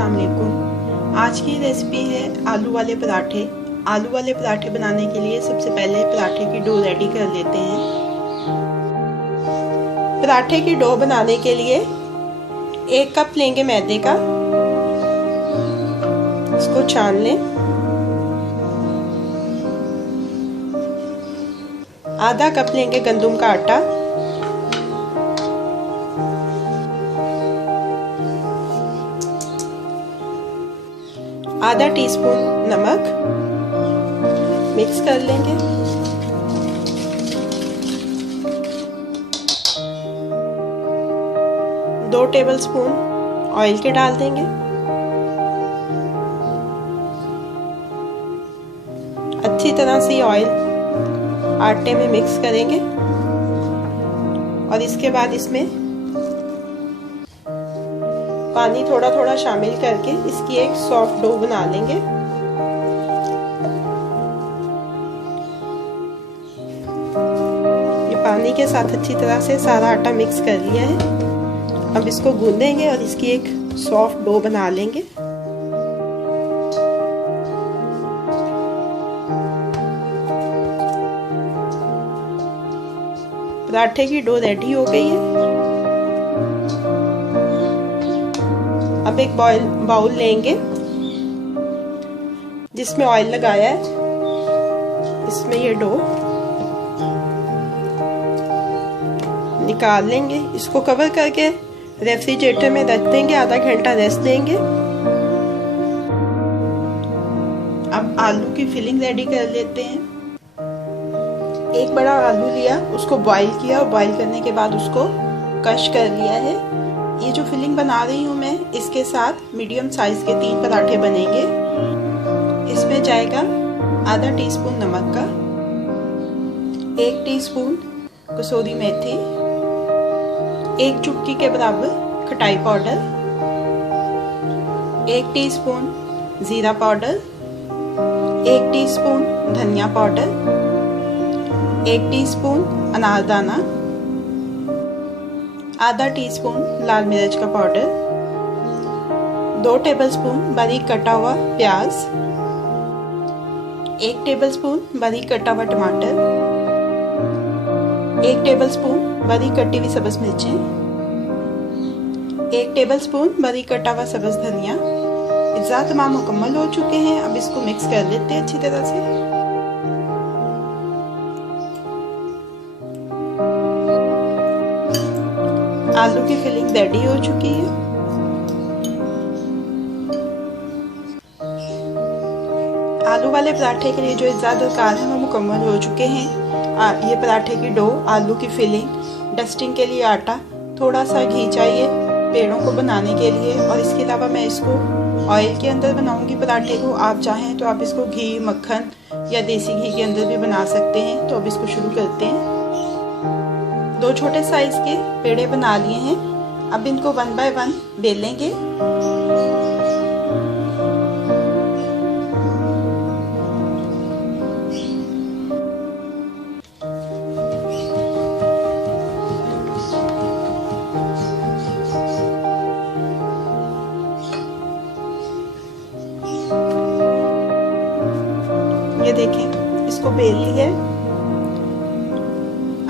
अस्सलाम वालेकुम। आज की रेसिपी है आलू वाले पराठे। आलू वाले पराठे बनाने के लिए सबसे पहले पराठे की डो रेडी कर लेते हैं। पराठे की डो बनाने के लिए 1 कप लेंगे मैदे का, इसको छान लें। आधा कप लेंगे गंदम का आटा, आधा टीस्पून नमक, मिक्स कर लेंगे। दो टेबलस्पून ऑयल के डाल देंगे। अच्छी तरह से ऑयल आटे में मिक्स करेंगे और इसके बाद इसमें पानी थोड़ा थोड़ा शामिल करके इसकी एक सॉफ्ट डो बना लेंगे। ये पानी के साथ अच्छी तरह से सारा आटा मिक्स कर लिया है। अब इसको गूंदेंगे और इसकी एक सॉफ्ट डो बना लेंगे। पराठे की डो रेडी हो गई है। अब एक बाउल लेंगे जिसमें ऑयल लगाया है, इसमें ये डो निकाल लेंगे। इसको कवर करके रेफ्रिजरेटर में रख देंगे, आधा घंटा रेस्ट देंगे। अब आलू की फिलिंग रेडी कर लेते हैं। एक बड़ा आलू लिया, उसको बॉईल किया और बॉईल करने के बाद उसको कश कर लिया है। ये जो फिलिंग बना रही हूँ मैं, इसके साथ मीडियम साइज के 3 पराठे बनेंगे। इसमें जाएगा आधा टीस्पून नमक का, 1 टीस्पून कसूरी मेथी, 1 चुटकी के बराबर खटाई पाउडर, 1 टीस्पून जीरा पाउडर, 1 टीस्पून धनिया पाउडर, 1 टीस्पून अनारदाना, आधा टीस्पून लाल मिर्च का पाउडर, 2 टेबलस्पून बारीक कटा हुआ प्याज, 1 टेबलस्पून बारीक कटा हुआ टमाटर, 1 टेबलस्पून बारीक कटी हुई सब्ज मिर्चें, 1 टेबलस्पून बारीक कटा हुआ सब्ज धनिया। अज्जा तमाम मुकम्मल हो चुके हैं। अब इसको मिक्स कर लेते हैं अच्छी तरह से। आलू की फिलिंग रेडी हो चुकी है। आलू वाले पराठे के लिए जो अज्जा दरकार है वो मुकम्मल हो चुके हैं। ये पराठे की डो, आलू की फिलिंग, डस्टिंग के लिए आटा, थोड़ा सा घी चाहिए पेड़ों को बनाने के लिए। और इसके अलावा मैं इसको ऑयल के अंदर बनाऊंगी पराठे को। आप चाहें तो आप इसको घी, मक्खन या देसी घी के अंदर भी बना सकते हैं। तो अब इसको शुरू करते हैं। 2 छोटे साइज के पेड़े बना लिए हैं। अब इनको 1 बाय 1 बेलेंगे। ये देखें, इसको बेल लिया है।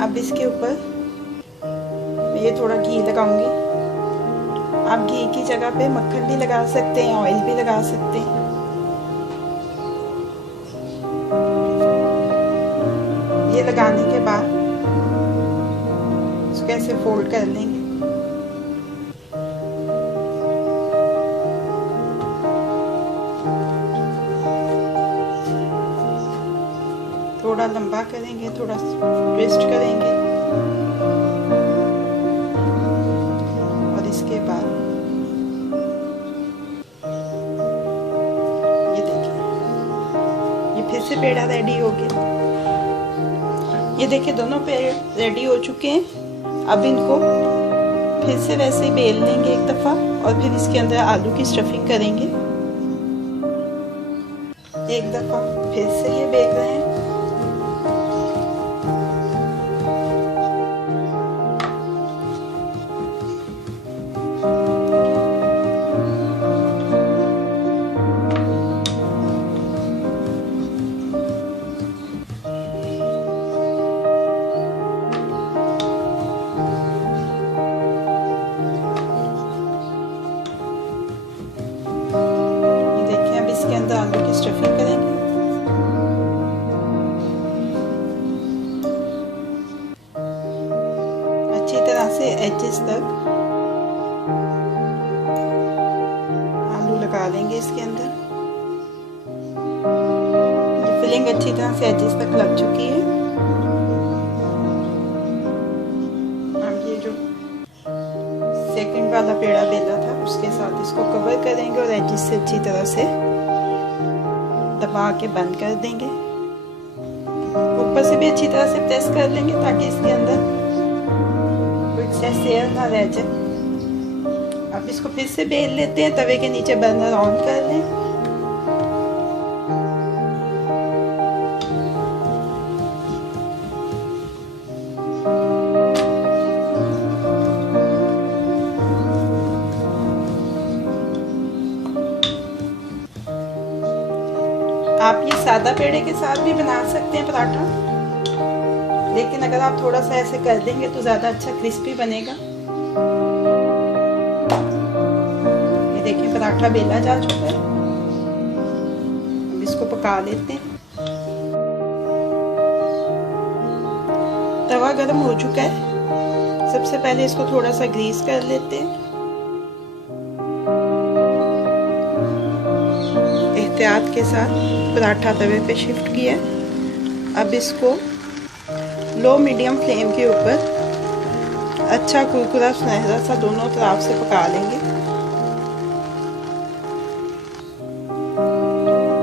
अब इसके ऊपर ये थोड़ा घी लगाऊंगी। आप घी की जगह पे मक्खन भी लगा सकते हैं, ऑयल भी लगा सकते हैं। ये लगाने के बाद इसको ऐसे फोल्ड कर लेंगे। थोड़ा लंबा करेंगे, थोड़ा ट्विस्ट करेंगे और इसके बाद ये देखिए, ये फिर से पेड़ा रेडी हो गया। ये देखिए, दोनों पेड़ रेडी हो चुके हैं। अब इनको फिर से वैसे ही बेल लेंगे एक दफ़ा और फिर इसके अंदर आलू की स्टफिंग करेंगे। एक दफ़ा फिर से ये बेल रहे हैं। एजेस तक आलू लगा लेंगे इसके अंदर। ये फिलिंग अच्छी तरह से एजेस तक लग चुकी है। अब ये जो सेकंड वाला पेड़ा बेला था उसके साथ इसको कवर करेंगे और एजेस से अच्छी तरह से दबा के बंद कर देंगे। ऊपर से भी अच्छी तरह से प्रेस कर लेंगे ताकि इसके अंदर कोई एक्सेस एयर ना रह जाए। अब इसको फिर से बेल लेते हैं। तवे के नीचे बर्नर ऑन कर लें। आप ये सादा पेड़े के साथ भी बना सकते हैं पराठा, लेकिन अगर आप थोड़ा सा ऐसे कर देंगे तो ज़्यादा अच्छा क्रिस्पी बनेगा। ये देखिए पराठा बेला जा चुका है। अब इसको पका लेते हैं। तवा गरम हो चुका है। सबसे पहले इसको थोड़ा सा ग्रीस कर लेते हैं। एहतियात के साथ पराठा तवे पे शिफ्ट किया। अब इसको लो मीडियम फ्लेम के ऊपर अच्छा कुरकुरा सुनहरा सा दोनों तरफ से पका लेंगे।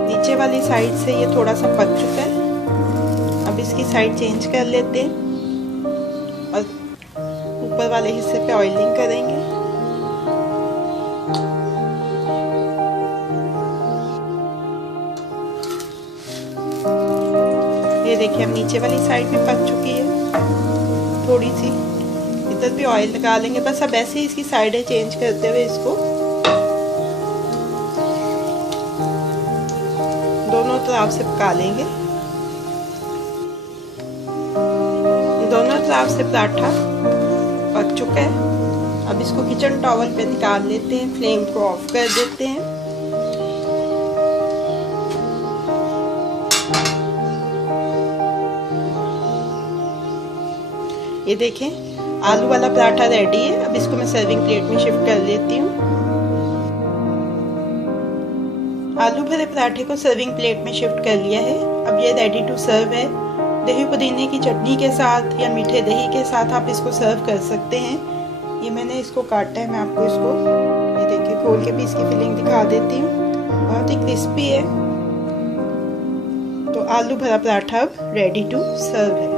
नीचे वाली साइड से ये थोड़ा सा पक चुका है। अब इसकी साइड चेंज कर लेते हैं और ऊपर वाले हिस्से पे ऑयलिंग करेंगे। ये देखिए अब नीचे वाली साइड भी पक चुकी है। थोड़ी सी इधर भी ऑयल लगा लेंगे। बस अब ऐसे ही इसकी साइडें चेंज करते हुए इसको दोनों तरफ से पका लेंगे। दोनों तरफ से पराठा पक चुका है। अब इसको किचन टॉवल पे निकाल लेते हैं। फ्लेम को ऑफ कर देते हैं। ये देखें आलू वाला पराठा रेडी है। अब इसको मैं सर्विंग प्लेट में शिफ्ट कर लेती हूँ। आलू भरे पराठे को सर्विंग प्लेट में शिफ्ट कर लिया है। अब ये रेडी टू सर्व है। दही पुदीने की चटनी के साथ या मीठे दही के साथ आप इसको सर्व कर सकते हैं। ये मैंने इसको काटा है। मैं आपको इसको ये देखिए खोल के भी इसकी फिलिंग दिखा देती हूँ। बहुत ही क्रिस्पी है। तो आलू भरा पराठा अब रेडी टू सर्व है।